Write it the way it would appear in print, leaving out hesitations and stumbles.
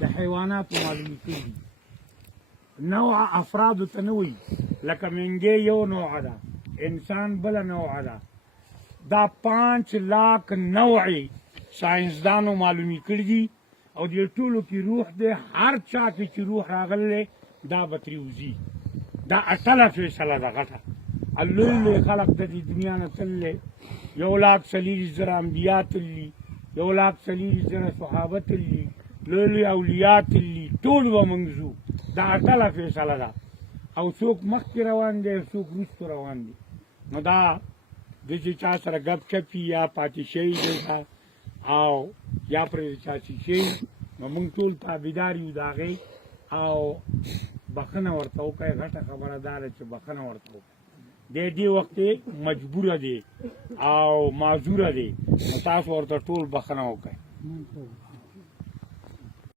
د حیواناتو معلومې کړي نوع افرادو ته نه وایي لکه منګې یو نوعه ده انسان بله نوعه ده دا 5 لاک نوعې ساینسدانو معلومې کړي دي او دې ټولو کې روح دی هر چا کې چې روح راغلی دا به ترې وځي دا اټله فیصله ده غټه لوی لوی خلق د دې دنیا نه تللی 1,40,000 انبیا تللي 1,40,000 صحابه تللي لوی لوی اولیاء تللي ټول به موږ ځو دا اټله فیصله ده او څوک مخکې روان دی او څوک وروستو روان دي نو دا د چې چا سره ګپ شپ وي یا پاتې شوي دلته او یا پرې چا چې شوي نو موږ ټول تابعدار یو د هغې او بخښنه ورته وکړئ غټه خبره دا ده چې بخښنه ورته وکړئ دی دې وخت مجبوره دی او معذوره دی نو تاسو ورته ټول بخښنه وکړئ